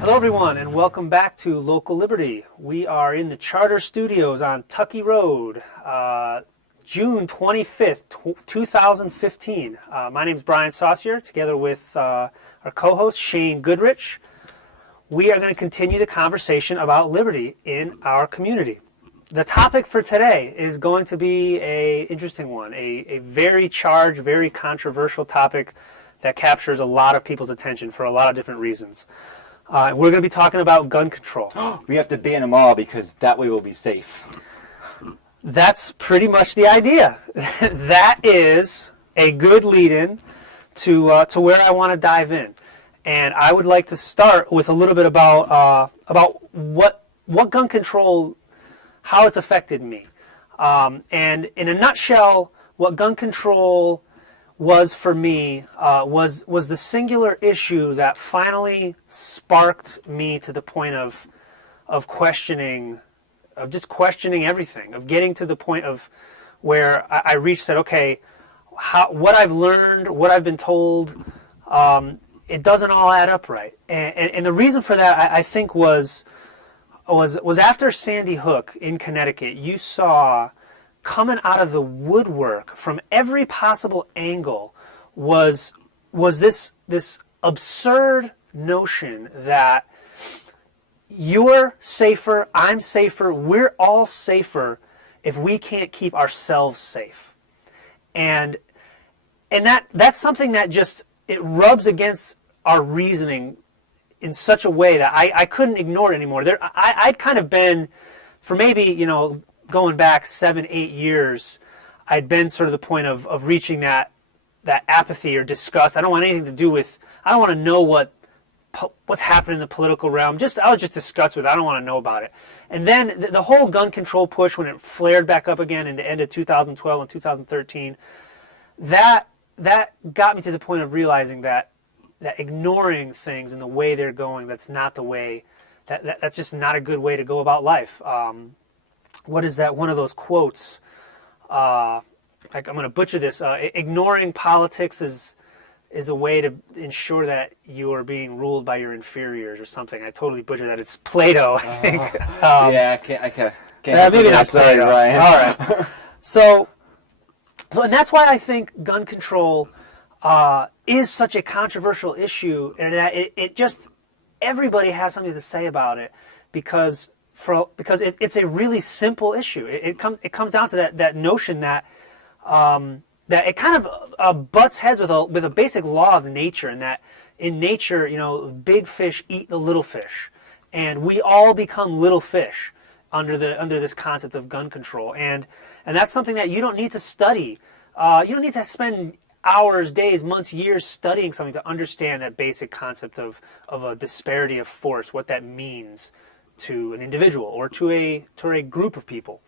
Hello everyone and welcome back to Local Liberty. We are in the Charter Studios on Tucky Road, June 25th, 2015. My name is Brian Saucier, together with our co-host Shane Goodrich. We are going to continue the conversation about liberty in our community. The topic for today is going to be an interesting one, a very charged, very controversial topic that captures a lot of people's attention for a lot of different reasons. We're going to be talking about gun control. We have to ban them all because that way we'll be safe. That's pretty much the idea. That is a good lead-in to where I want to dive in. And I would like to start with a little bit about what gun control, how it's affected me. And in a nutshell, what gun control was for me was the singular issue that finally sparked me to the point of questioning everything, of getting to the point of where I reached, said, okay, what I've learned, what I've been told, it doesn't all add up right. And the reason for that, I think, was after Sandy Hook in Connecticut. You saw coming out of the woodwork from every possible angle was this absurd notion that you're safer, I'm safer, we're all safer if we can't keep ourselves safe. And that's something that just, it rubs against our reasoning in such a way that I couldn't ignore it anymore. I'd kind of been, for maybe, going back 7-8 years, I'd been sort of the point of reaching that apathy or disgust. I don't want anything to do with, I don't want to know what's happening in the political realm. I was just disgusted with it. I don't want to know about it. And then the whole gun control push, when it flared back up again in the end of 2012 and 2013, that got me to the point of realizing that ignoring things in the way they're going, that's not the way, that's just not a good way to go about life. What is that? One of those quotes. I'm going to butcher this. Ignoring politics is a way to ensure that you are being ruled by your inferiors, or something. I totally butchered that. It's Plato, I think. Yeah, I can't. Maybe not Sorry, Plato. Ryan. All right. So, and that's why I think gun control is such a controversial issue, and that it just, everybody has something to say about it, because it's a really simple issue. It comes down to that notion that it kind of butts heads with a basic law of nature, and that in nature, big fish eat the little fish, and we all become little fish under this concept of gun control, and that's something that you don't need to study. You don't need to spend hours, days, months, years studying something to understand that basic concept of a disparity of force, what that means to an individual or to a group of people.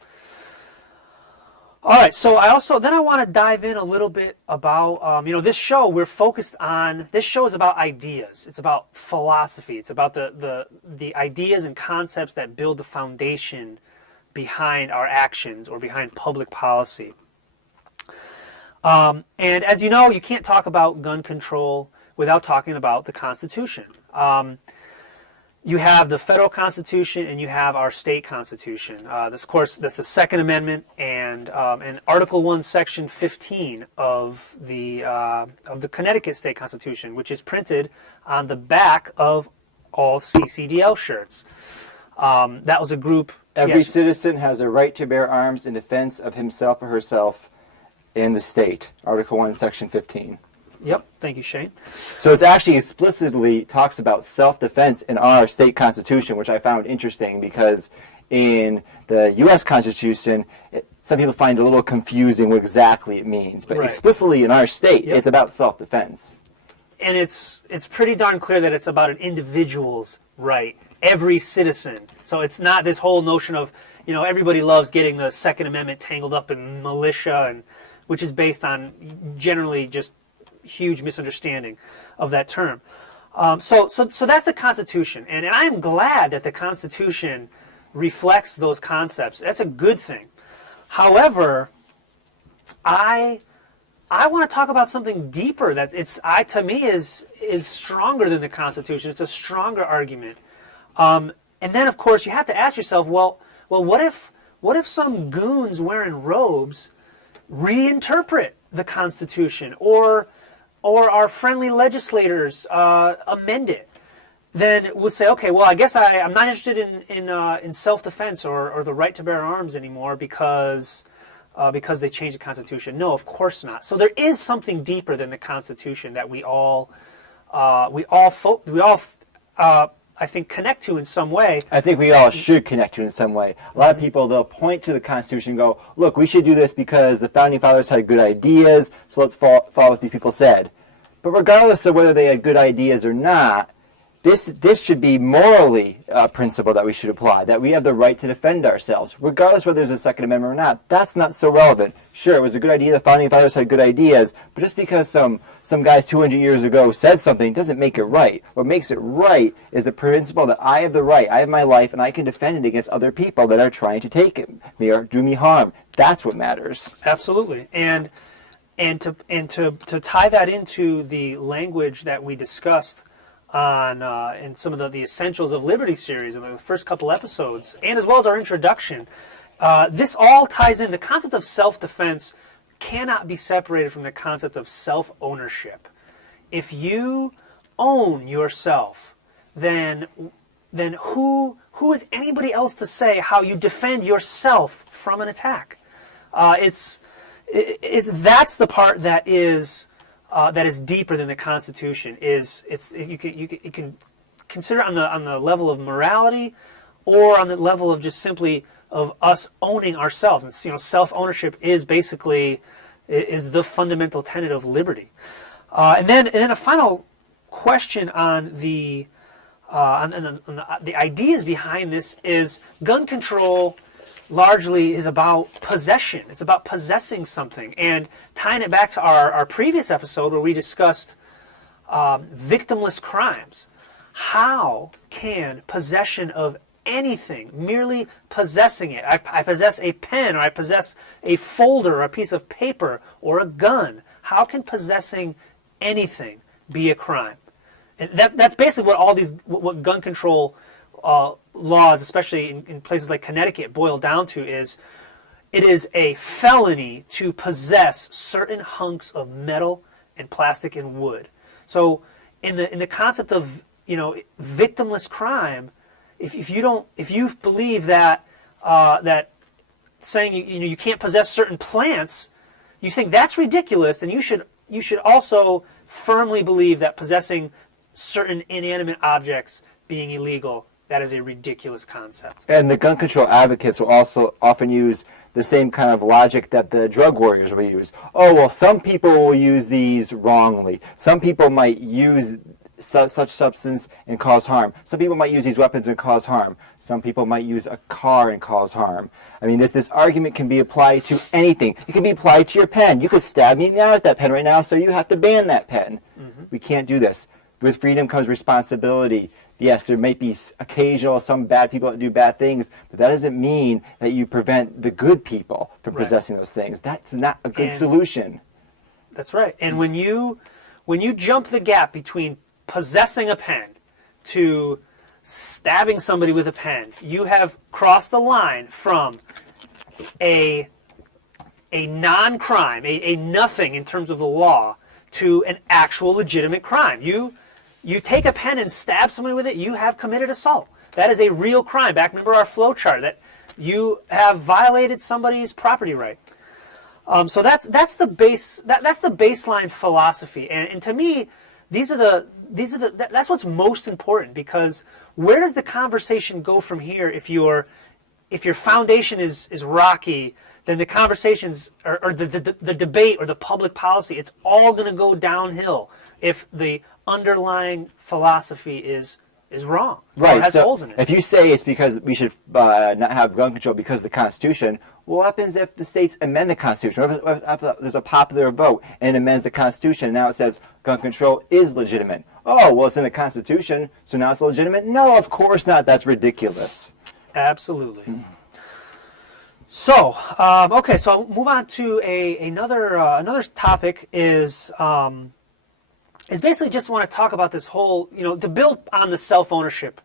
All right, so I want to dive in a little bit about, this show, this show is about ideas. It's about philosophy. It's about the ideas and concepts that build the foundation behind our actions or behind public policy. And as you know, you can't talk about gun control without talking about the Constitution. You have the federal Constitution and you have our state Constitution. This, of course, that's the Second Amendment and Article 1, Section 15 of the Connecticut State Constitution, which is printed on the back of all CCDL shirts. That was a group. Every citizen has a right to bear arms in defense of himself or herself in the state. Article 1, Section 15. Yep. Thank you, Shane. So it's actually explicitly talks about self-defense in our state constitution, which I found interesting because in the U.S. Constitution, some people find it a little confusing what exactly it means. But explicitly in our state, it's about self-defense. And it's pretty darn clear that it's about an individual's right, every citizen. So it's not this whole notion of, everybody loves getting the Second Amendment tangled up in militia, and which is based on generally just huge misunderstanding of that term. So that's the Constitution, and I am glad that the Constitution reflects those concepts. That's a good thing. However, I I want to talk about something deeper that to me is stronger than the Constitution. It's a stronger argument. And then, of course, you have to ask yourself, well, what if some goons wearing robes reinterpret the Constitution, or our friendly legislators amend it? Then we'll say, okay, well, I guess I'm not interested in self-defense or the right to bear arms anymore because they changed the Constitution. No, of course not. So there is something deeper than the Constitution that we all I think connect to in some way. I think we all should connect to in some way. A lot of people, they'll point to the Constitution and go, look, we should do this because the Founding Fathers had good ideas, so let's follow what these people said. But regardless of whether they had good ideas or not, this should be morally a principle that we should apply, that we have the right to defend ourselves, regardless whether there's a Second Amendment or not. That's not so relevant. Sure, it was a good idea, the Founding Fathers had good ideas, but just because some guys 200 years ago said something doesn't make it right. What makes it right is the principle that I have the right, I have my life, and I can defend it against other people that are trying to take it, they are do me harm. That's what matters. Absolutely. And to tie that into the language that we discussed on in some of the Essentials of Liberty series in the first couple episodes, and as well as our introduction, this all ties in. The concept of self-defense cannot be separated from the concept of self-ownership. If you own yourself, then who is anybody else to say how you defend yourself from an attack? That's the part that is deeper than the Constitution. You can consider it on the level of morality, or on the level of just simply of us owning ourselves. And self-ownership is basically the fundamental tenet of liberty. And then a final question on the ideas behind this is gun control. Largely is about possession. It's about possessing something. And tying it back to our previous episode where we discussed victimless crimes. How can possession of anything, merely possessing it, I possess a pen, or I possess a folder, or a piece of paper, or a gun, how can possessing anything be a crime? And that's basically what gun control laws, especially in places like Connecticut, boil down to is it is a felony to possess certain hunks of metal and plastic and wood. So in the concept of victimless crime, if you believe that saying you can't possess certain plants, you think that's ridiculous, then you should also firmly believe that possessing certain inanimate objects being illegal, that is a ridiculous concept. And the gun control advocates will also often use the same kind of logic that the drug warriors will use. Oh, well, some people will use these wrongly. Some people might use such substance and cause harm. Some people might use these weapons and cause harm. Some people might use a car and cause harm. I mean, this argument can be applied to anything. It can be applied to your pen. You could stab me in the eye with that pen right now, so you have to ban that pen. Mm-hmm. We can't do this. With freedom comes responsibility. Yes, there might be some bad people that do bad things, but that doesn't mean that you prevent the good people from possessing those things. That's not a good solution. That's right. And when you jump the gap between possessing a pen to stabbing somebody with a pen, you have crossed the line from a non-crime, a nothing in terms of the law, to an actual legitimate crime. You take a pen and stab somebody with it, you have committed assault. That is a real crime. Back, remember our flow chart, that you have violated somebody's property right. So that's the baseline philosophy, and to me, that's what's most important, because where does the conversation go from here if your foundation is rocky? Then the conversations or the debate or the public policy, it's all going to go downhill if the underlying philosophy is wrong. Right. Or has So holes in it. if you say it's because we should not have gun control because of the Constitution, what happens if the states amend the Constitution? What if there's a popular vote and amends the Constitution, and now it says gun control is legitimate? Oh, well, it's in the Constitution, so now it's legitimate? No, of course not. That's ridiculous. Absolutely. Okay, so I'll move on to another topic is basically just want to talk about this whole, to build on the self-ownership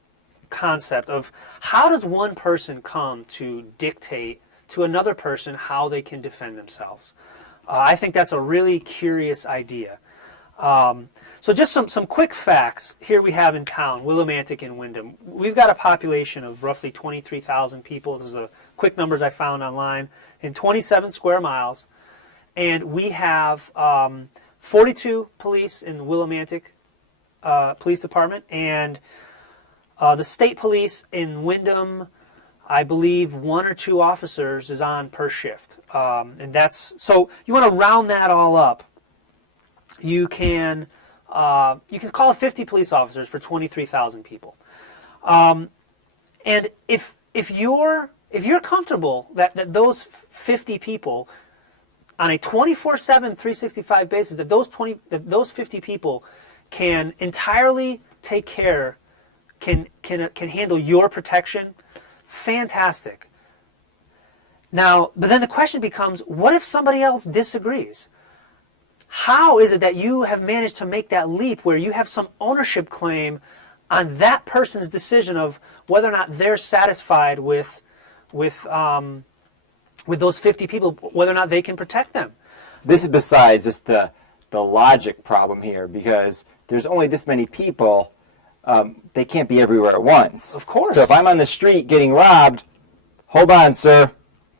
concept of how does one person come to dictate to another person how they can defend themselves. I think that's a really curious idea. So just some quick facts here we have in town, Willimantic and Windham. We've got a population of roughly 23,000 people. Those are the quick numbers I found online in 27 square miles. And we have 42 police in the Willimantic Police Department, and the state police in Windham, I believe 1 or 2 officers is on per shift. And that's, so you want to round that all up. You can call it 50 police officers for 23,000 people. And if you're comfortable that those 50 people on a 24/7, 365 basis, that those 50 people can entirely take care, can handle your protection, fantastic. Now, but then the question becomes, what if somebody else disagrees? How is it that you have managed to make that leap where you have some ownership claim on that person's decision of whether or not they're satisfied with those 50 people, whether or not they can protect them? This is besides just the logic problem here, because there's only this many people. They can't be everywhere at once. Of course. So if I'm on the street getting robbed, hold on, sir.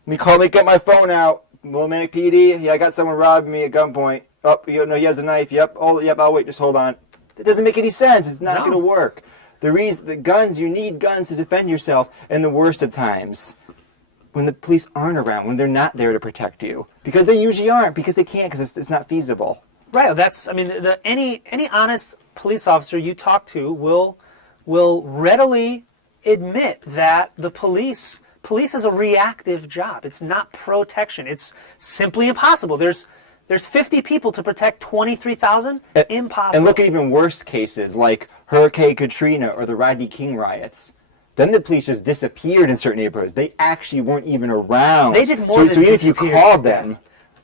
Let me get my phone out. Willimantic PD, yeah, I got someone robbing me at gunpoint. Oh, no, he has a knife. Yep. Oh, yep. I'll wait. Just hold on. That doesn't make any sense. It's not going to work. The guns, you need guns to defend yourself in the worst of times. When the police aren't around, when they're not there to protect you, because they usually aren't, because they can't, because it's not feasible. Right. Any honest police officer you talk to will readily admit that the police is a reactive job. It's not protection. It's simply impossible. There's 50 people to protect 23,000. Impossible. And look at even worse cases like Hurricane Katrina or the Rodney King riots. Then the police just disappeared in certain neighborhoods. They actually weren't even around. They did more than So even if you called them.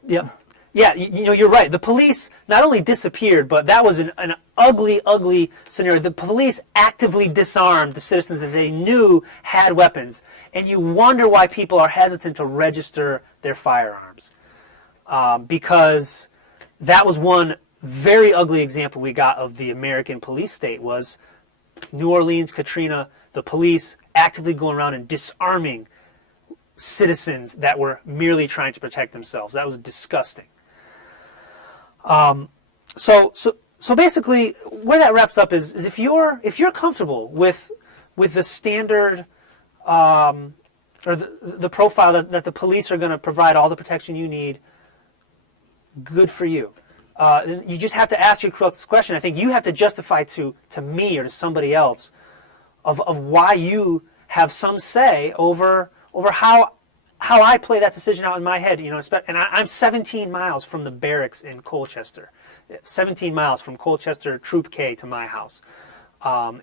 Yep. Yeah, you're right. The police not only disappeared, but that was an ugly, ugly scenario. The police actively disarmed the citizens that they knew had weapons. And you wonder why people are hesitant to register their firearms. Because that was one very ugly example we got of the American police state was New Orleans, Katrina, the police actively going around and disarming citizens that were merely trying to protect themselves. That was disgusting. So basically, where that wraps up is if you're comfortable with the standard or the profile that the police are going to provide all the protection you need, good for you. You just have to ask yourself this question. I think you have to justify to me or to somebody else of why you have some say over how I play that decision out in my head. And I'm 17 miles from the barracks in Colchester, 17 miles from Colchester Troop K to my house.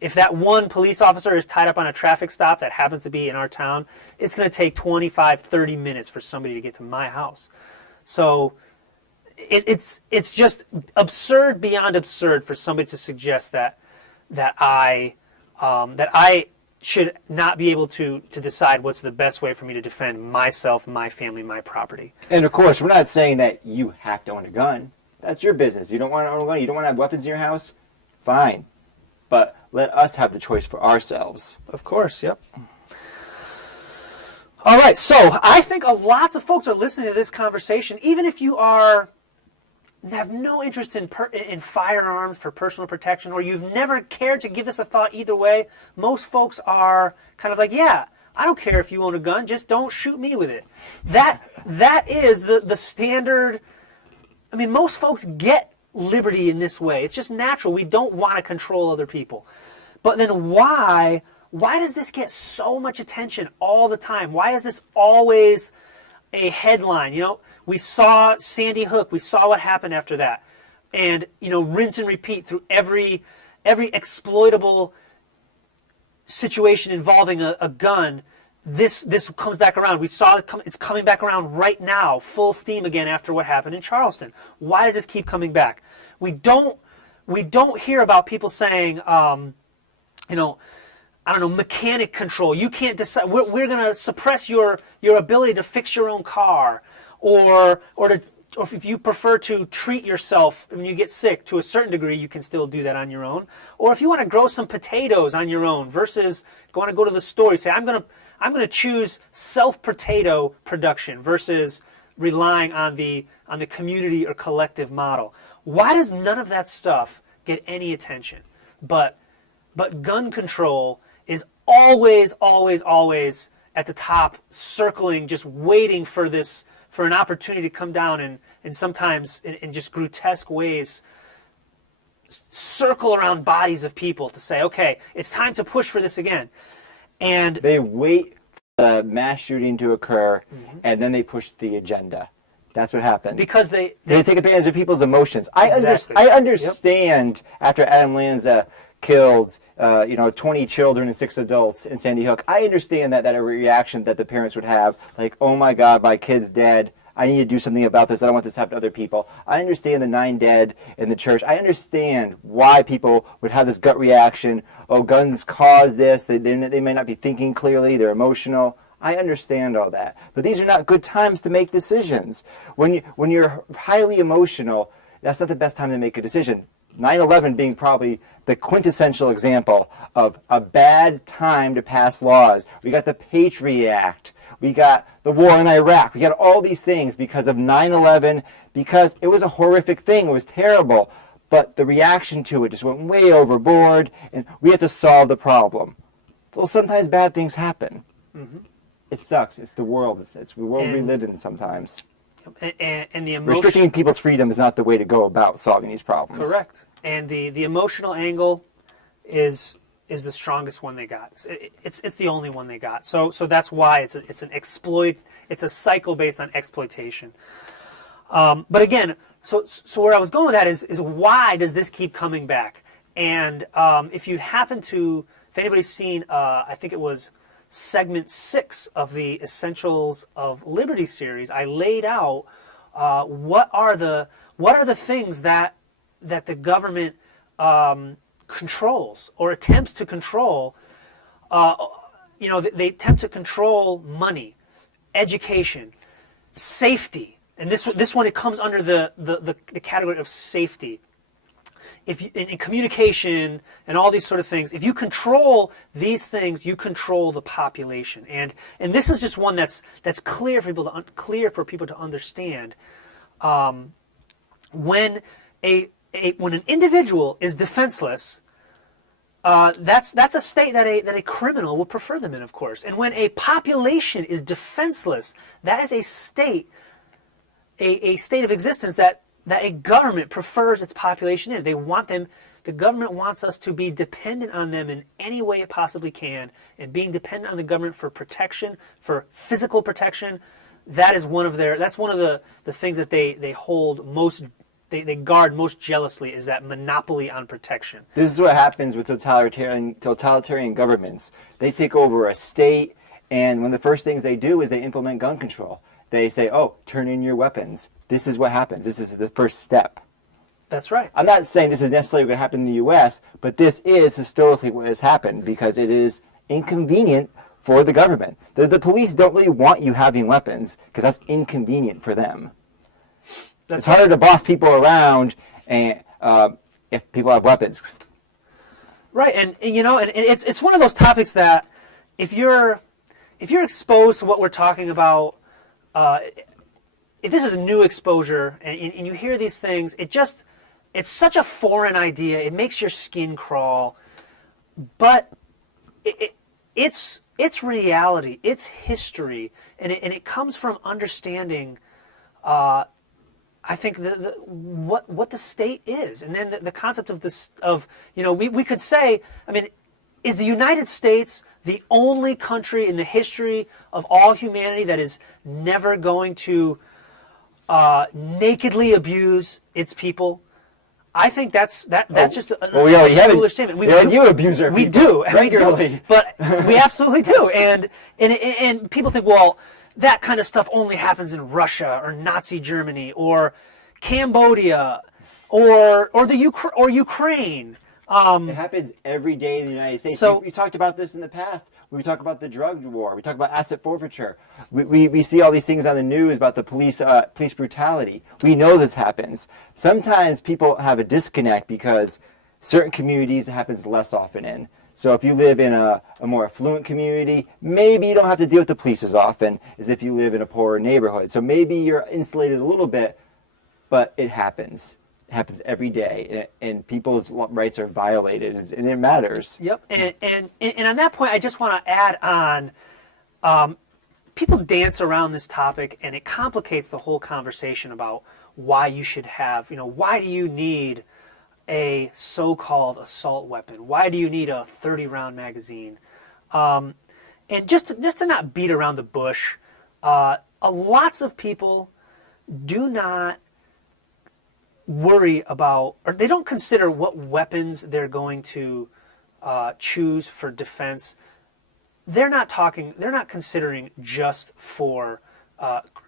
If that one police officer is tied up on a traffic stop that happens to be in our town, it's going to take 25, 30 minutes for somebody to get to my house. So it's just absurd beyond absurd for somebody to suggest that I should not be able to decide what's the best way for me to defend myself, my family, my property. And of course, we're not saying that you have to own a gun. That's your business. You don't want to own a gun, you don't want to have weapons in your house, fine. But let us have the choice for ourselves. Of course, yep. All right, so I think lots of folks are listening to this conversation, even if you have no interest in firearms for personal protection, or you've never cared to give this a thought either way. Most folks are kind of like, yeah, I don't care if you own a gun, just don't shoot me with it. That is the standard. I mean, most folks get liberty in this way. It's just natural. We don't want to control other people. But then why does this get so much attention all the time? Why is this always a headline? We saw Sandy Hook. We saw what happened after that. And, rinse and repeat through every exploitable situation involving a gun. this comes back around. We saw it's coming back around right now, full steam again after what happened in Charleston. Why does this keep coming back? We don't hear about people saying, I don't know, mechanic control. You can't decide. We're going to suppress your ability to fix your own car, or if you prefer to treat yourself when you get sick to a certain degree, you can still do that on your own. Or if you want to grow some potatoes on your own versus going to go to the store, you say, I'm going to choose self-potato production versus relying on the community or collective model. Why does none of that stuff get any attention? But gun control is always, always, always at the top, circling, just waiting for an opportunity to come down and sometimes in just grotesque ways circle around bodies of people to say, okay, it's time to push for this again. And they wait for the mass shooting to occur, and then they push the agenda. That's what happened. Because they take advantage of people's emotions. Exactly. I understand after Adam Lanza killed 20 children and 6 adults in Sandy Hook. I understand that a reaction that the parents would have, like, oh my God, my kid's dead. I need to do something about this. I don't want this to happen to other people. I understand the 9 dead in the church. I understand why people would have this gut reaction. Oh, guns cause this. They may not be thinking clearly. They're emotional. I understand all that. But these are not good times to make decisions. When you're highly emotional, that's not the best time to make a decision. 9/11 being probably the quintessential example of a bad time to pass laws. We got the Patriot Act. We got the war in Iraq. We got all these things because of 9/11, because it was a horrific thing. It was terrible. But the reaction to it just went way overboard, and we had to solve the problem. Well, sometimes bad things happen. Mm-hmm. It sucks. It's the world. It's the world we live in sometimes. And the emotion, restricting people's freedom is not the way to go about solving these problems. Correct. And the emotional angle is the strongest one they got. It's the only one they got. So that's why it's an exploit. It's a cycle based on exploitation. But again, so where I was going with that is why does this keep coming back? And if anybody's seen, I think it was segment 6 of the Essentials of Liberty series, I laid out what are the things that the government controls or attempts to control. They attempt to control money, education, safety, and this one, it comes under the category of safety. In communication and all these sort of things, if you control these things, you control the population. And this is just one that's clear for people to understand. When an individual is defenseless, that's a state that a criminal would prefer them in, of course. And when a population is defenseless, that is a state of existence that a government prefers its population in. The government wants us to be dependent on them in any way it possibly can, and being dependent on the government for protection, for physical protection, that's one of the things that they hold most, they guard most jealously, is that monopoly on protection. This is what happens with totalitarian governments. They take over a state, and one of the first things they do is they implement gun control. They say, oh, turn in your weapons. This is what happens. This is the first step. That's right. I'm not saying this is necessarily going to happen in the U.S., but this is historically what has happened because it is inconvenient for the government. The police don't really want you having weapons because that's inconvenient for them. It's harder to boss people around and if people have weapons. Right, and it's one of those topics that if you're exposed to what we're talking about, if this is a new exposure and you hear these things, it's such a foreign idea. It makes your skin crawl, but it's reality, it's history, and it comes from understanding. I think what the state is, and then the concept of this we could say, I mean, is the United States the only country in the history of all humanity that is never going to nakedly abuse its people? I think that's just a foolish statement. You abuse our people regularly. But we absolutely do. And people think, well, that kind of stuff only happens in Russia or Nazi Germany or Cambodia or Ukraine. It happens every day in the United States. So, we talked about this in the past. We talk about the drug war. We talk about asset forfeiture. We see all these things on the news about the police brutality. We know this happens. Sometimes people have a disconnect because certain communities it happens less often in. So if you live in a more affluent community, maybe you don't have to deal with the police as often as if you live in a poorer neighborhood. So maybe you're insulated a little bit, but it happens. It happens every day, and people's rights are violated, and it matters. Yep, and on that point, I just want to add on, people dance around this topic, and it complicates the whole conversation about why you should have, why do you need a so-called assault weapon? Why do you need a 30-round magazine? And just to not beat around the bush, lots of people do not worry about, or they don't consider what weapons they're going to choose for defense. They're not considering just for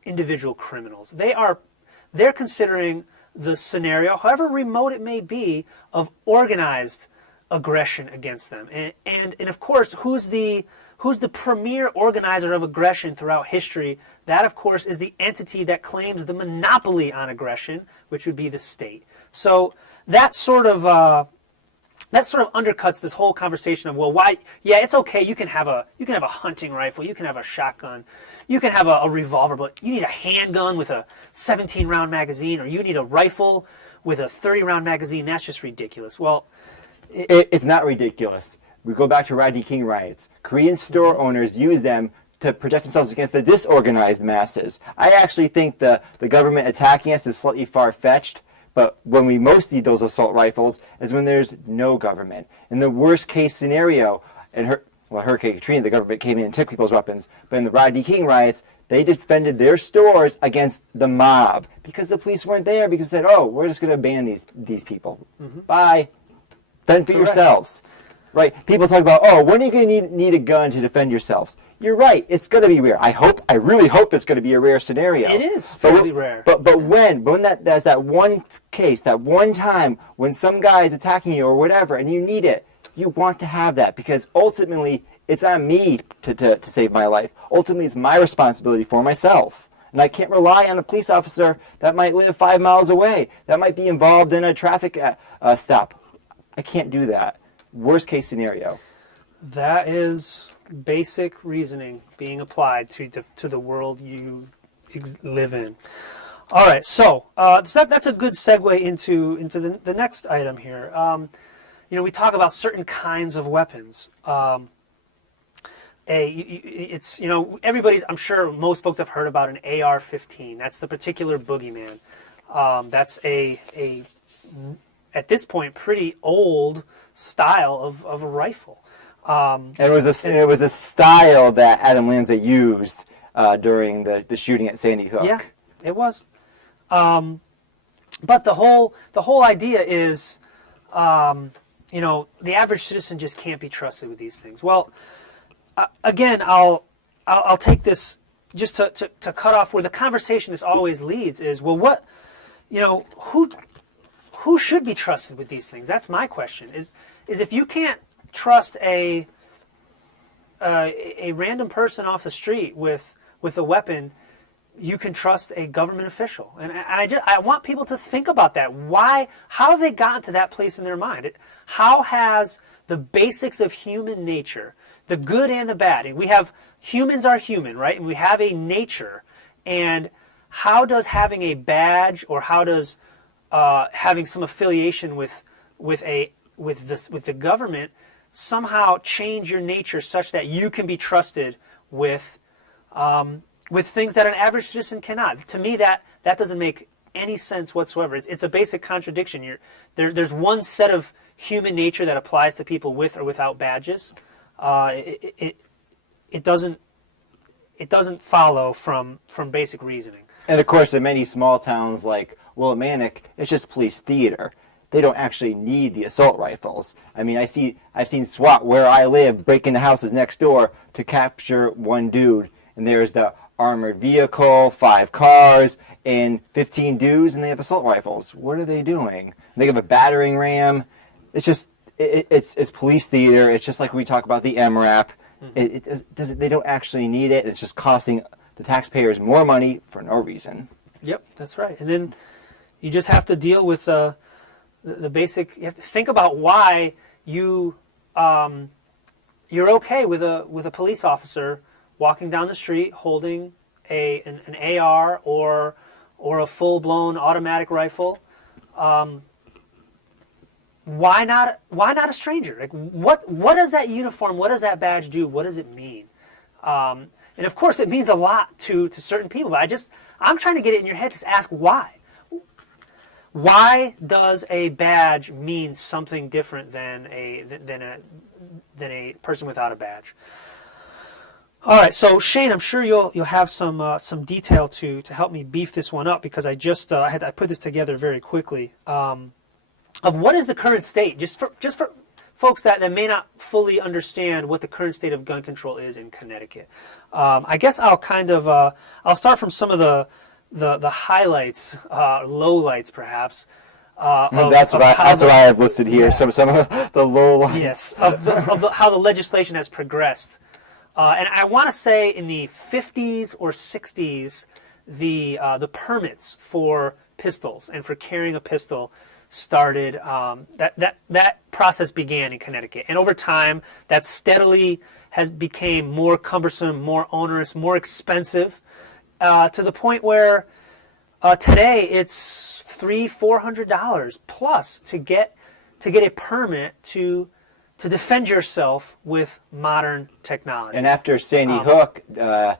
individual criminals. They're considering the scenario, however remote it may be, of organized aggression against them. And of course, who's the premier organizer of aggression throughout history? That, of course, is the entity that claims the monopoly on aggression, which would be the state. So that sort of undercuts this whole conversation of, well, why? Yeah, it's okay. You can have a hunting rifle, you can have a shotgun, you can have a revolver, but you need a handgun with a 17-round magazine, or you need a rifle with a 30-round magazine. That's just ridiculous. Well, it's not ridiculous. We go back to Rodney King riots. Korean store owners use them to protect themselves against the disorganized masses. I actually think the government attacking us is slightly far-fetched, but when we most need those assault rifles is when there's no government. In the worst case scenario, Hurricane Katrina, the government came in and took people's weapons, but in the Rodney King riots, they defended their stores against the mob because the police weren't there, because they said, oh, we're just going to ban these people. Mm-hmm. Bye. Fend for yourselves. Right? People talk about, oh, when are you going to need a gun to defend yourselves? You're right. It's going to be rare. I really hope it's going to be a rare scenario. It is fairly rare. But when there's that one case, that one time when some guy is attacking you or whatever, and you need it, you want to have that, because ultimately it's on me to save my life. Ultimately, it's my responsibility for myself. And I can't rely on a police officer that might live 5 miles away, that might be involved in a traffic stop. I can't do that. Worst case scenario. That is basic reasoning being applied to the world you live in. All right, so that's a good segue into the next item here. We talk about certain kinds of weapons. Everybody's, I'm sure most folks have heard about an AR-15. That's the particular boogeyman. That's a at this point pretty old style of a rifle. It was a style that Adam Lanza used during the shooting at Sandy Hook. Yeah, it was. But the whole idea is, the average citizen just can't be trusted with these things. Well, again, I'll take this just to cut off where the conversation this always leads is, well, what, who should be trusted with these things? That's my question. Is if you can't trust a random person off the street with a weapon, you can trust a government official. And I want people to think about that. How have they gotten to that place in their mind? How has the basics of human nature, the good and the bad, and humans are human, right? And we have a nature. And how does having a badge, or how does having some affiliation with the government somehow change your nature such that you can be trusted with things that an average citizen cannot? To me, that doesn't make any sense whatsoever. It's a basic contradiction. There's one set of human nature that applies to people with or without badges. It doesn't follow from basic reasoning. And of course, in many small towns like Willimantic, it's just police theater. they don't actually need the assault rifles. I mean, I've seen SWAT where I live break into houses next door to capture one dude, and there's the armored vehicle, 5 cars, and 15 dudes, and they have assault rifles. What are they doing? They have a battering ram. It's just it's police theater. It's just like we talk about the MRAP. They don't actually need it. It's just costing the taxpayers more money for no reason. Yep, that's right. And then you just have to deal with the basic. You have to think about why you're okay with a police officer walking down the street holding an AR or a full-blown automatic rifle. Why not a stranger? Like what does that uniform, what does that badge do? What does it mean? And of course it means a lot to certain people, but I'm trying to get it in your head. Just ask why. Why does a badge mean something different than a person without a badge? All right, so Shane, I'm sure you'll have some detail to help me beef this one up, because I put this together very quickly. Of what is the current state, just for folks that may not fully understand what the current state of gun control is in Connecticut. I guess I'll I'll start from some of the highlights, lowlights perhaps. That's what I have listed here. Yeah. Some of the lowlights. Yes, how the legislation has progressed. And I want to say in the 50s or 60s, the permits for pistols and for carrying a pistol started. That process began in Connecticut, and over time, that steadily became more cumbersome, more onerous, more expensive, to the point where today it's $300-400 plus to get a permit to defend yourself with modern technology. And after Sandy Hook, the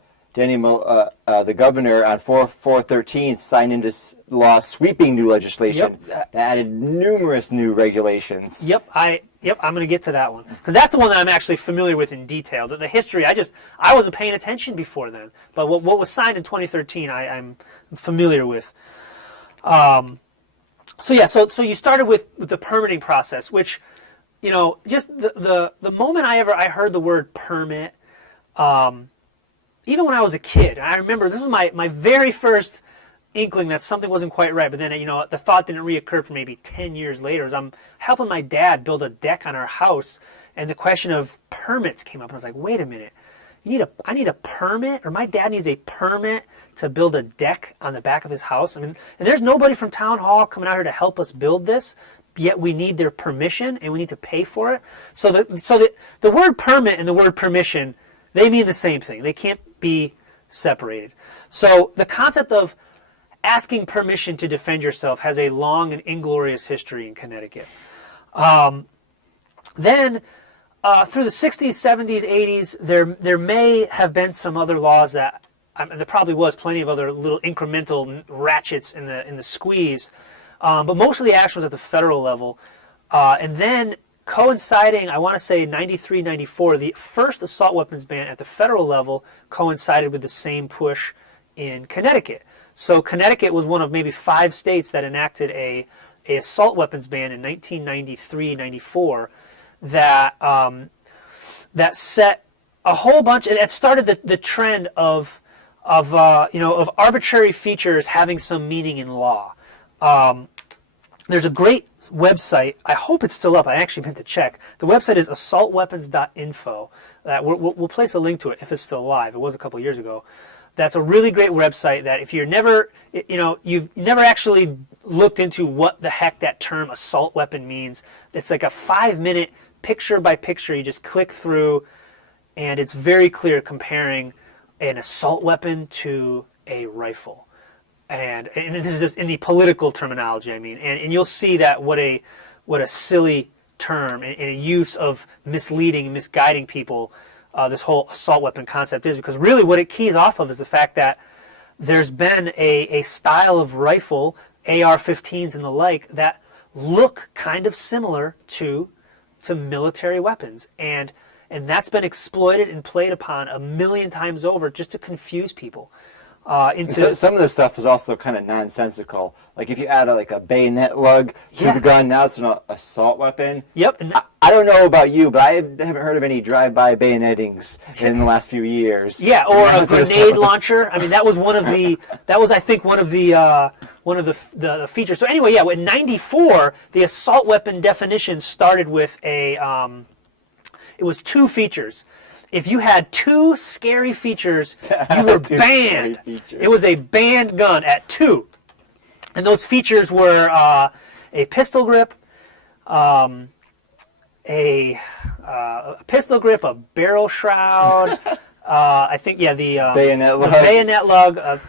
governor on 4/13 signed into law sweeping new legislation that added numerous new regulations. Yep, I'm going to get to that one, because that's the one that I'm actually familiar with in detail. The history, I wasn't paying attention before then, but what was signed in 2013, I'm familiar with. So you started with the permitting process, which, just the moment I heard the word permit, even when I was a kid, I remember this was my very first inkling that something wasn't quite right. But then, the thought didn't reoccur for maybe 10 years later. As I'm helping my dad build a deck on our house, and the question of permits came up. And I was like, wait a minute, I need a permit, or my dad needs a permit to build a deck on the back of his house. I mean, and there's nobody from town hall coming out here to help us build this, yet we need their permission and we need to pay for it. So the word permit and the word permission, they mean the same thing. They can't be separated. So the concept of asking permission to defend yourself has a long and inglorious history in Connecticut. Then through the 60s, 70s, 80s, there may have been some other laws that, there probably was plenty of other little incremental ratchets in the squeeze, but most of the action was at the federal level. And then coinciding, I want to say 93, 94, the first assault weapons ban at the federal level coincided with the same push in Connecticut. So Connecticut was one of maybe 5 states that enacted a assault weapons ban in 1993, 94 that set a whole bunch, and it started the trend of arbitrary features having some meaning in law. There's a great website. I hope it's still up. I actually meant to check. The website is assaultweapons.info. We'll place a link to it if it's still live. It was a couple years ago. That's a really great website that if you've never actually looked into what the heck that term assault weapon means, it's like a 5-minute picture by picture. You just click through, and it's very clear comparing an assault weapon to a rifle. And this is just in the political terminology, I mean, and you'll see that what a silly term and a use of misleading and misguiding people this whole assault weapon concept is, because really what it keys off of is the fact that there's been a style of rifle, AR-15s and the like, that look kind of similar to military weapons, and that's been exploited and played upon a million times over just to confuse people. into some of this stuff is also kind of nonsensical. Like if you add a bayonet lug to the gun, now it's an assault weapon. Yep. And I don't know about you, but I haven't heard of any drive-by bayonetings in the last few years. Yeah, or a grenade launcher. I mean, that was I think one of the features. So anyway, yeah, in '94, the assault weapon definition started with it was 2 features. If you had 2 scary features, you were banned. It was a banned gun at 2. And those features were a pistol grip, a pistol grip, a barrel shroud. I think the bayonet lug.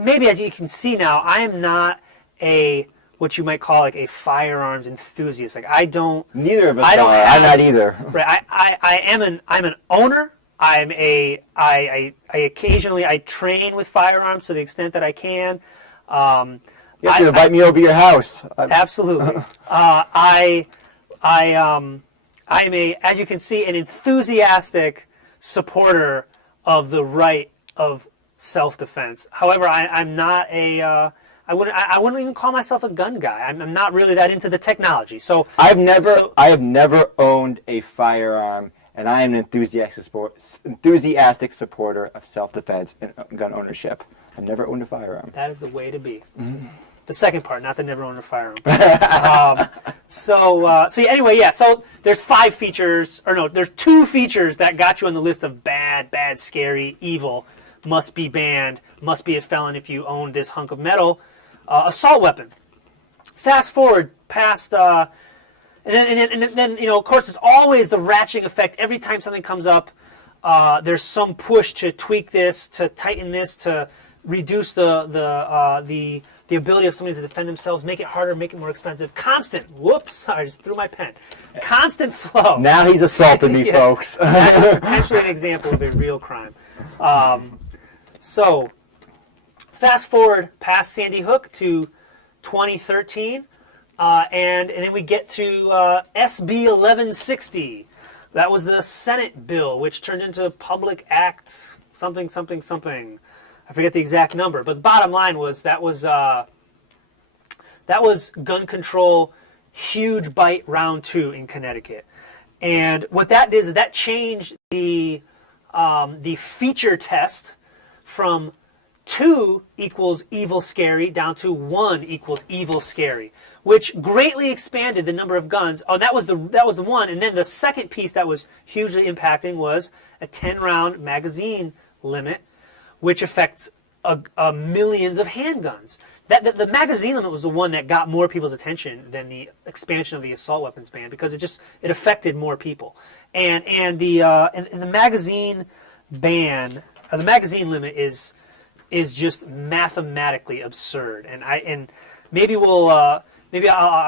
Maybe as you can see now, I am not what you might call like a firearms enthusiast. Like I don't. Neither of us are. I'm not either. Right. I'm an owner. I occasionally train with firearms to the extent that I can. You have to invite me over your house. Absolutely. I'm as you can see, an enthusiastic supporter of the right of self-defense. However, I'm not I wouldn't even call myself a gun guy. I'm not really that into the technology. So I have never owned a firearm. And I am an enthusiastic supporter of self-defense and gun ownership. I've never owned a firearm. That is the way to be. Mm-hmm. The second part, not the never owned a firearm. So there's 5 features, there's 2 features that got you on the list of bad, scary, evil, must be banned, must be a felon if you own this hunk of metal, assault weapon. Fast forward past. And then, of course, there's always the ratcheting effect. Every time something comes up, there's some push to tweak this, to tighten this, to reduce the ability of somebody to defend themselves, make it harder, make it more expensive. Constant. Whoops! Sorry, I just threw my pen. Constant flow. Now he's assaulted me, folks. That's potentially an example of a real crime. So, fast forward past Sandy Hook to 2013. And then we get to SB 1160. That was the Senate bill, which turned into Public Act something. I forget the exact number, but the bottom line was that was gun control, huge bite round 2 in Connecticut. And what that did is that changed the feature test from 2 equals evil scary down to 1 equals evil scary, which greatly expanded the number of guns. Oh, that was the one. And then the second piece that was hugely impacting was a 10-round magazine limit, which affects millions of handguns. The magazine limit was the one that got more people's attention than the expansion of the assault weapons ban, because it affected more people. And the magazine ban, the magazine limit is just mathematically absurd. And maybe I'll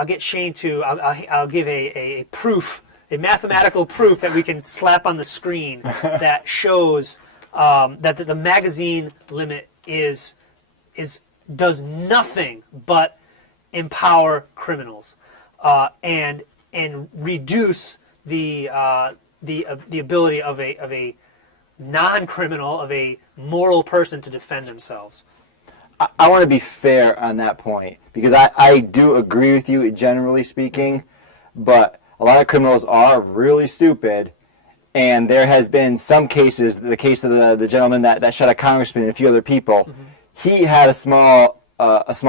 get Shane to I'll give a proof, a mathematical proof that we can slap on the screen that shows that the magazine limit does nothing but empower criminals and reduce the ability of a non-criminal, of a moral person to defend themselves. I want to be fair on that point, because I do agree with you, generally speaking, but a lot of criminals are really stupid, and there has been some cases, the case of the gentleman that shot a congressman and a few other people, mm-hmm. He had a small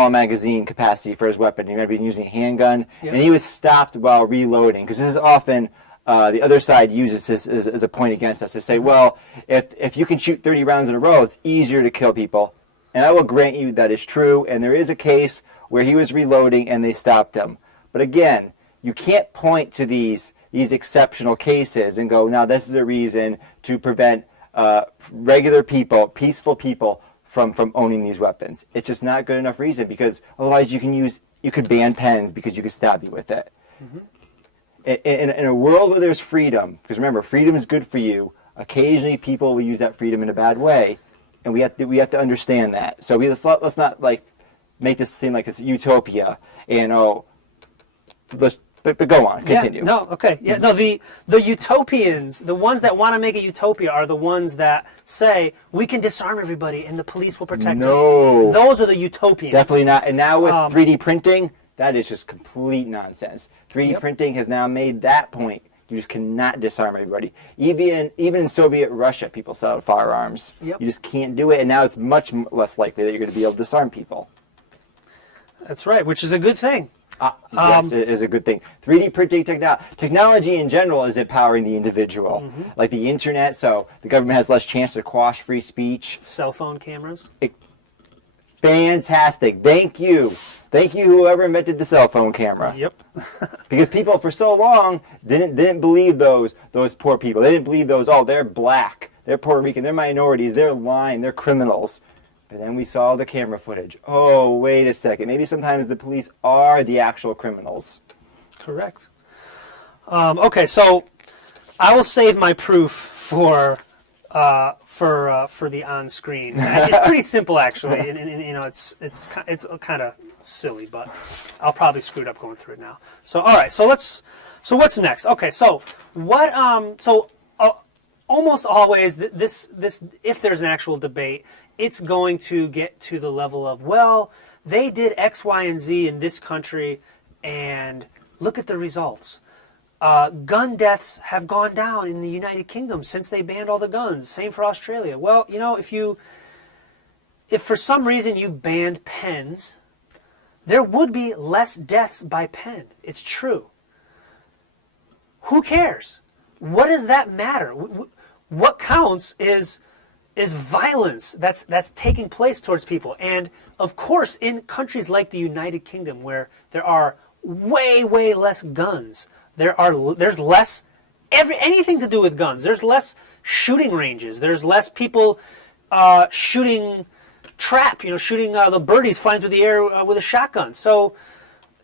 magazine capacity for his weapon. He might have been using a handgun, yep. And he was stopped while reloading, because this is often the other side uses this as a point against us. They say, well, if you can shoot 30 rounds in a row, it's easier to kill people. And I will grant you that is true, and there is a case where he was reloading and they stopped him. But again, you can't point to these exceptional cases and go, now this is a reason to prevent regular people, peaceful people, from owning these weapons. It's just not good enough reason, because otherwise you could ban pens because you could stab you with it. Mm-hmm. In a world where there's freedom, because remember, freedom is good for you, occasionally people will use that freedom in a bad way, and we have to understand that. So let's not like make this seem like it's a utopia, and let's But go on, continue. Yeah, no, okay. Yeah, no, the utopians, the ones that want to make a utopia are the ones that say, we can disarm everybody and the police will protect us. Those are the utopians. Definitely not. And now with 3D printing, that is just complete nonsense. 3D printing has now made that point. You just cannot disarm everybody. Even in Soviet Russia, people sell out firearms. Yep. You just can't do it, and now it's much less likely that you're going to be able to disarm people. That's right, which is a good thing. Yes, it is a good thing. 3D printing technology in general is empowering the individual. Like the internet, so the government has less chance to quash free speech. Cell phone cameras. Fantastic. Thank you. Thank you, whoever invented the cell phone camera. Yep. Because people for so long didn't believe those poor people. They didn't believe those, they're black, they're Puerto Rican, they're minorities, they're lying, they're criminals. But then we saw the camera footage. Oh, wait a second. Maybe sometimes the police are the actual criminals. Correct. Okay, so I will save my proof for the on-screen. It's pretty simple, actually, and you know it's kind of silly, but I'll probably screw it up going through it now. So all right, so what's next? Okay, so what? Almost always this if there's an actual debate, it's going to get to the level of, well, they did X, Y, and Z in this country, and look at the results. Gun deaths have gone down in the United Kingdom since they banned all the guns. Same for Australia. Well, you know, if for some reason you banned pens, there would be less deaths by pen. It's true. Who cares? What does that matter? What counts is violence that's taking place towards people. And of course, in countries like the United Kingdom, where there are way less guns, there's less anything to do with guns. There's less shooting ranges. There's less people shooting shooting the birdies flying through the air with a shotgun. So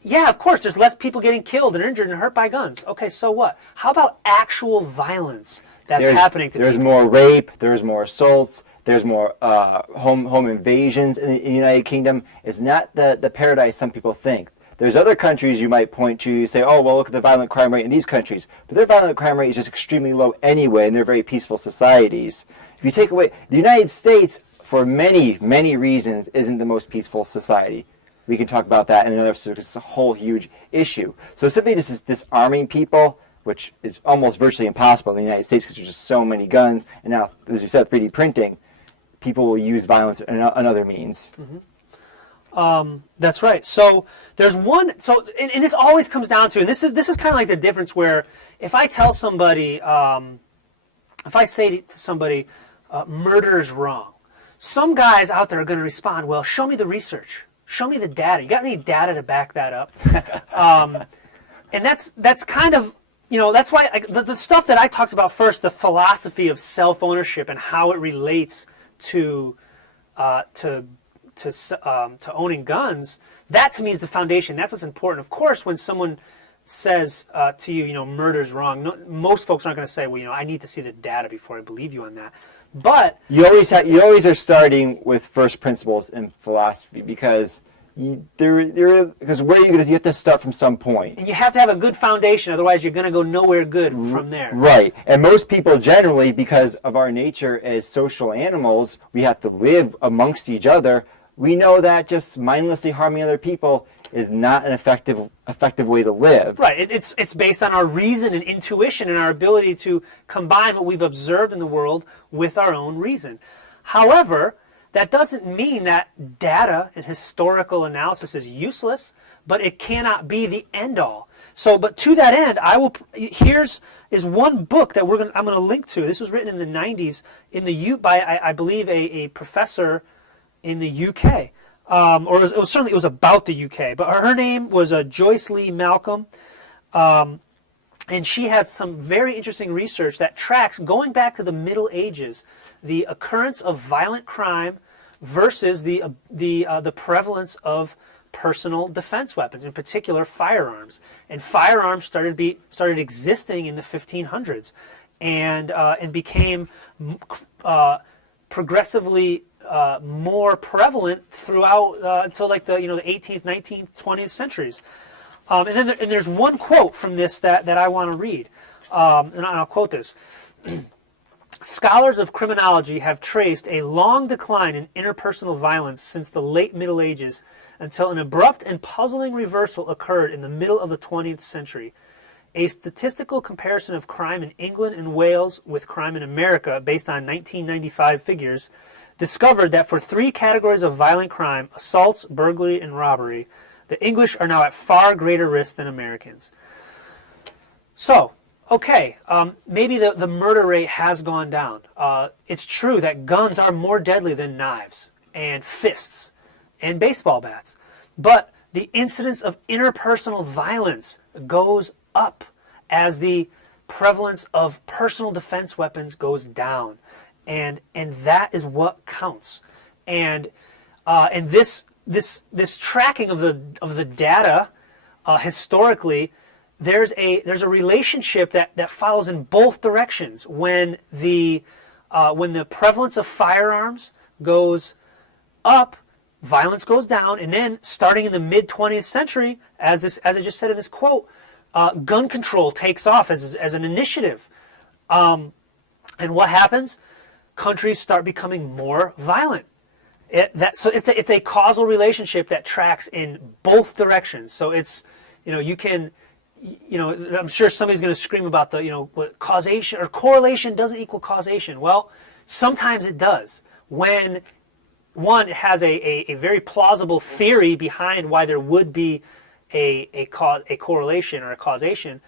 yeah, of course, there's less people getting killed and injured and hurt by guns. Okay, so what? How about actual violence that's happening to people? There's more rape, there's more assaults, there's more home invasions in the United Kingdom. It's not the paradise some people think. There's other countries you might point to, you say, oh, well, look at the violent crime rate in these countries. But their violent crime rate is just extremely low anyway, and they're very peaceful societies. If you take away, the United States, for many reasons, isn't the most peaceful society. We can talk about that in another episode because it's a whole huge issue. So simply just disarming people, which is almost virtually impossible in the United States because there's just so many guns, and now, as you said, 3D printing, people will use violence in other means. That's right. So there's one. So and this always comes down to, and this is kind of like the difference where if I tell somebody, if I say to somebody, murder is wrong, some guys out there are going to respond, well, show me the research, show me the data. You got any data to back that up? And that's kind of, you know, that's why the stuff that I talked about first, the philosophy of self-ownership and how it relates to owning guns, that to me is the foundation. That's what's important. Of course, when someone says to you, you know, murder's wrong, most folks aren't going to say, well, you know, I need to see the data before I believe you on that. But you always are starting with first principles in philosophy because because where are you going to? You have to start from some point, and you have to have a good foundation. Otherwise, you're going to go nowhere good from there. Right. And most people generally, because of our nature as social animals, we have to live amongst each other. We know that just mindlessly harming other people is not an effective way to live. Right. It's based on our reason and intuition and our ability to combine what we've observed in the world with our own reason. However, that doesn't mean that data and historical analysis is useless, but it cannot be the end all. So, but to that end, here's one book that I'm going to link to. This was written in the 90s by I believe a professor in the UK. Or it was about the UK, but her name was Joyce Lee Malcolm, and she had some very interesting research that tracks, going back to the Middle Ages, the occurrence of violent crime versus the prevalence of personal defense weapons, in particular firearms. And firearms started existing in the 1500s, and became progressively more prevalent throughout until like the 18th, 19th, 20th centuries. And there's one quote from this that I want to read, and I'll quote this. Scholars of criminology have traced a long decline in interpersonal violence since the late Middle Ages until an abrupt and puzzling reversal occurred in the middle of the 20th century. A statistical comparison of crime in England and Wales with crime in America, based on 1995 figures, discovered that for 3 categories of violent crime, assaults, burglary, and robbery, the English are now at far greater risk than Americans. So, okay, maybe the murder rate has gone down. It's true that guns are more deadly than knives and fists and baseball bats. But the incidence of interpersonal violence goes up as the prevalence of personal defense weapons goes down. And that is what counts. And this tracking of the data historically, there's a relationship that follows in both directions. When the prevalence of firearms goes up, violence goes down, and then starting in the mid 20th century, as I just said in this quote, gun control takes off as an initiative. And what happens? Countries start becoming more violent. So it's a causal relationship that tracks in both directions. So it's, I'm sure somebody's going to scream about what causation or correlation doesn't equal causation. Well, sometimes it does. When one has a very plausible theory behind why there would be a correlation or a causation,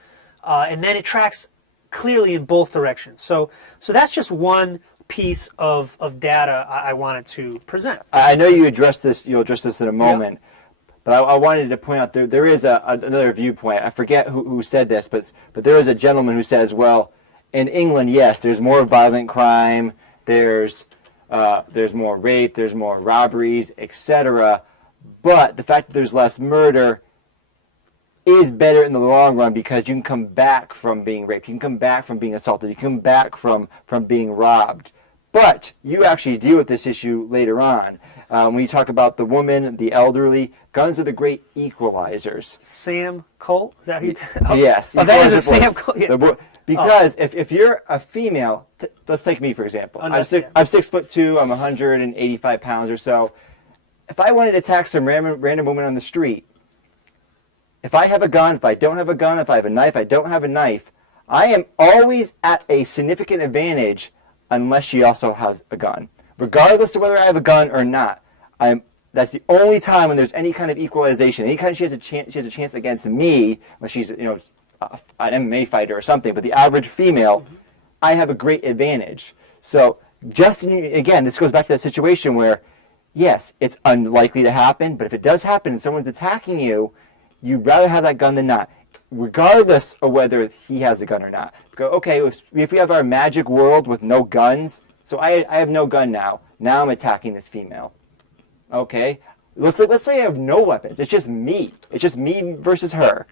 and then it tracks clearly in both directions. So that's just one piece of data I wanted to present. I know you'll address this in a moment. Yep. But I wanted to point out there is another viewpoint. I forget who said this, but there is a gentleman who says, well, in England, yes, there's more violent crime, there's more rape, there's more robberies, etc. But the fact that there's less murder is better in the long run because you can come back from being raped, you can come back from being assaulted, you can come back from being robbed. But you actually deal with this issue later on. When you talk about the woman, the elderly, guns are the great equalizers. Sam Colt? Is that who you Yes. Oh, that is a Sam Colt. Yeah. Because if you're a female, let's take me for example. I'm 6'2", I'm 185 pounds or so. If I wanted to attack some random woman on the street, if I have a gun, if I don't have a gun, if I have a knife, I don't have a knife, I am always at a significant advantage unless she also has a gun. Regardless of whether I have a gun or not, that's the only time when there's any kind of equalization. Anytime she has a chance against me, unless she's an MMA fighter or something, but the average female, I have a great advantage. So again, this goes back to that situation where, yes, it's unlikely to happen, but if it does happen and someone's attacking you, you'd rather have that gun than not, regardless of whether he has a gun or not. Go, okay, if we have our magic world with no guns, so I have no gun now. Now I'm attacking this female. Okay, let's say I have no weapons. It's just me. It's just me versus her.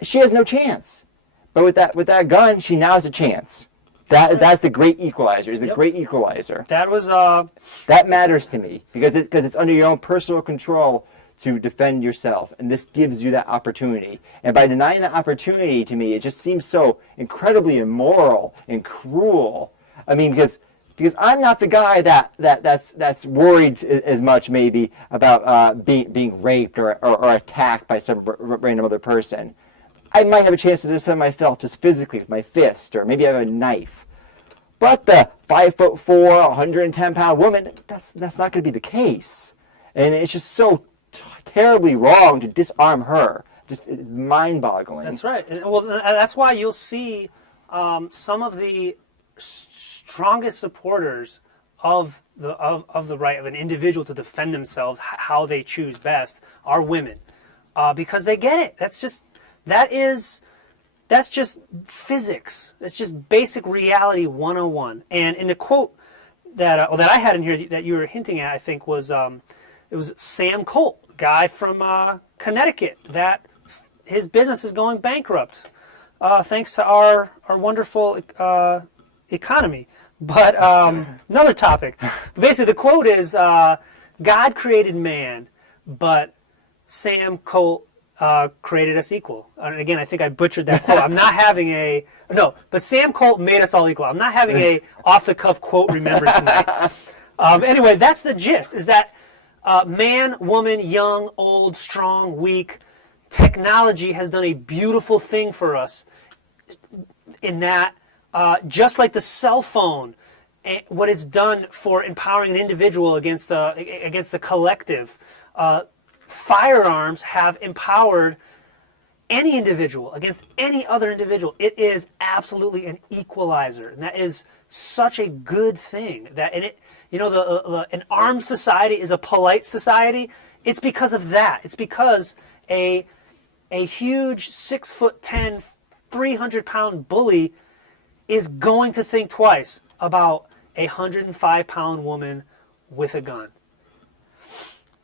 She has no chance. But with that gun, she now has a chance. That's the great equalizer. It's the great equalizer. That matters to me because it's under your own personal control to defend yourself, and this gives you that opportunity. And by denying that opportunity, to me, it just seems so incredibly immoral and cruel. I mean, because I'm not the guy that's worried as much maybe about being raped or attacked by some random other person. I might have a chance to defend myself just physically with my fist, or maybe I have a knife. But the 5'4", 110-pound woman, that's not going to be the case, and it's just so terribly wrong to disarm her. Just it's mind-boggling. That's right. Well, that's why you'll see some of the strongest supporters of the right of an individual to defend themselves, how they choose best, are women, because they get it. That's just physics. That's just basic reality 101. And in the quote that I had in here that you were hinting at, I think was it was Sam Colt, guy from Connecticut, that his business is going bankrupt thanks to our wonderful economy. But another topic. Basically, the quote is, God created man, but Sam Colt created us equal. And again, I think I butchered that quote. I'm not having but Sam Colt made us all equal. I'm not having a off-the-cuff quote remembered tonight. Anyway, that's the gist, is that man, woman, young, old, strong, weak, technology has done a beautiful thing for us in that just like the cell phone, what it's done for empowering an individual against the collective, firearms have empowered any individual against any other individual. It is absolutely an equalizer, and that is such a good thing. An armed society is a polite society. It's because of that. It's because a huge 6'10", 300-pound bully is going to think twice about a 105-pound woman with a gun.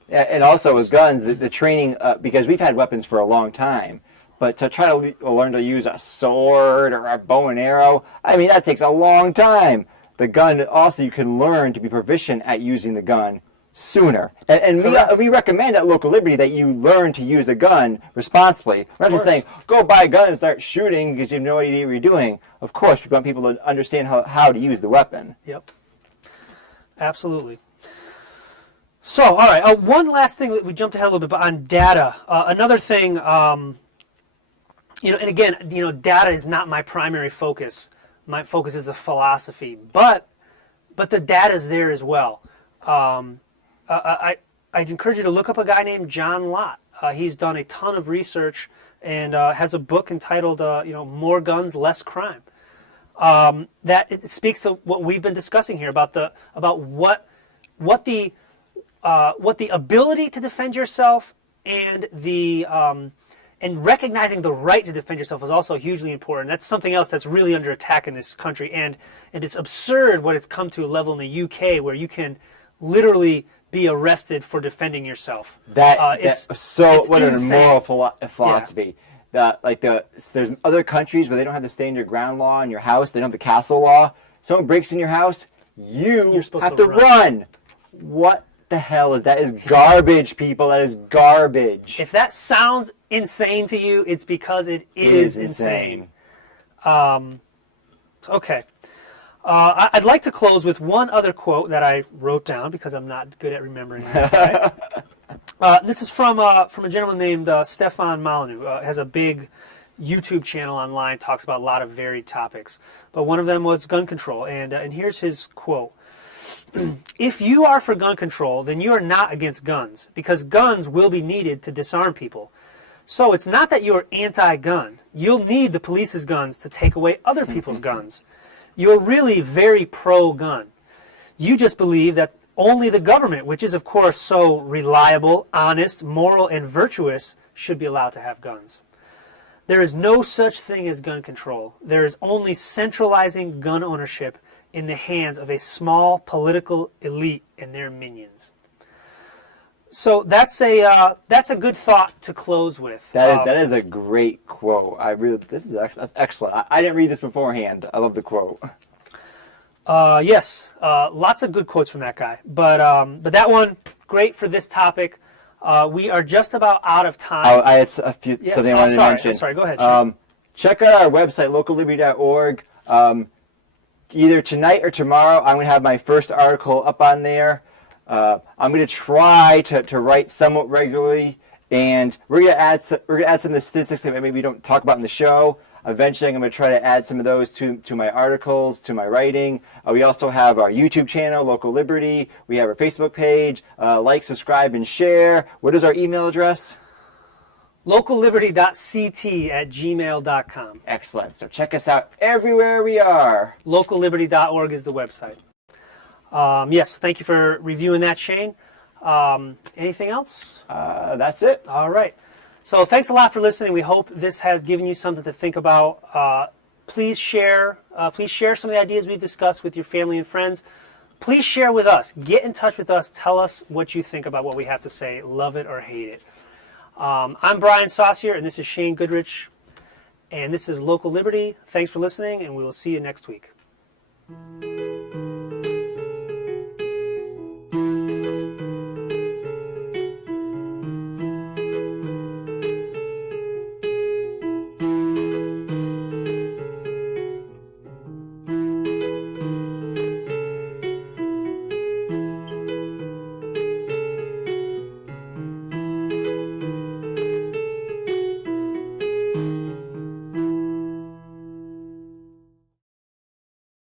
Yeah, and also with guns, the training, because we've had weapons for a long time, but to try to learn to use a sword or a bow and arrow, I mean, that takes a long time. The gun, also, you can learn to be proficient at using the gun sooner. And we recommend at Local Liberty that you learn to use a gun responsibly. We're not just saying, go buy a gun and start shooting because you have no idea what you're doing. Of course, we want people to understand how to use the weapon. Yep. Absolutely. So, all right, one last thing that we jumped ahead a little bit, but on data. Another thing, and again, data is not my primary focus. My focus is the philosophy, but the data is there as well. I'd encourage you to look up a guy named John Lott. He's done a ton of research and has a book entitled, More Guns, Less Crime. That it speaks to what we've been discussing here about what the ability to defend yourself and and recognizing the right to defend yourself is also hugely important. That's something else that's really under attack in this country, and it's absurd what it's come to a level in the UK where you can literally be arrested for defending yourself. It's what an immoral philosophy. Yeah. There's other countries where they don't have the stand your ground law in your house. They don't have the castle law. Someone breaks in your house, you're supposed to run. What the hell is that? Is garbage, people. That is garbage. If that sounds insane to you, it's because it is insane. Okay. I'd like to close with one other quote that I wrote down because I'm not good at remembering it. Right? This is from a gentleman named Stefan Molyneux. Has a big YouTube channel online, talks about a lot of varied topics. But one of them was gun control. And here's his quote. If you are for gun control, then you are not against guns, because guns will be needed to disarm people. So it's not that you're anti-gun. You'll need the police's guns to take away other people's guns. You're really very pro-gun. You just believe that only the government, which is of course so reliable, honest, moral, and virtuous, should be allowed to have guns. There is no such thing as gun control. There is only centralizing gun ownership in the hands of a small political elite and their minions. So that's a good thought to close with. That is a great quote. That's excellent. I didn't read this beforehand. I love the quote. Yes, lots of good quotes from that guy. But that one, great for this topic. We are just about out of time. I had something I wanted to mention. I'm sorry, go ahead. Check out our website, localliberty.org. Either tonight or tomorrow, I'm going to have my first article up on there. I'm going to try to write somewhat regularly, and we're going to add some of the statistics that maybe we don't talk about in the show. Eventually, I'm going to try to add some of those to my articles, to my writing. We also have our YouTube channel, Local Liberty. We have our Facebook page. Like, subscribe, and share. What is our email address? localliberty.ct@gmail.com. Excellent. So check us out everywhere we are. Localliberty.org is the website. Yes, thank you for reviewing that, Shane. Anything else? That's it. All right. So thanks a lot for listening. We hope this has given you something to think about. Please share some of the ideas we've discussed with your family and friends. Please share with us. Get in touch with us. Tell us what you think about what we have to say. Love it or hate it. I'm Brian Saucier, and this is Shane Goodrich, and this is Local Liberty. Thanks for listening, and we will see you next week.